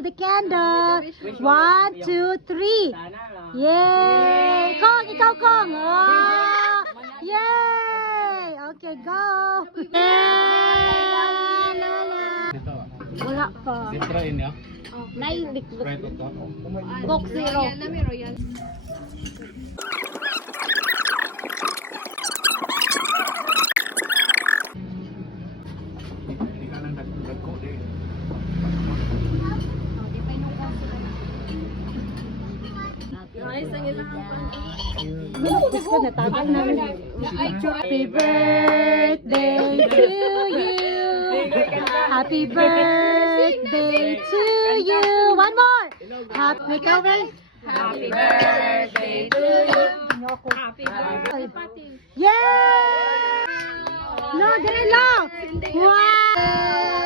the candle. 1, 2, 3. Yay! Kong, ikaw Kong. Oh. Yay! Okay, go. Wala pa. Sitrain niya. Nine. Sprite ito. Coke Zero. Hindi ka lang nagko eh. Happy birthday to you. Happy birthday to you. One more. Happy birthday. Happy birthday to you. Happy birthday. Yay! No, dali lang. Wow!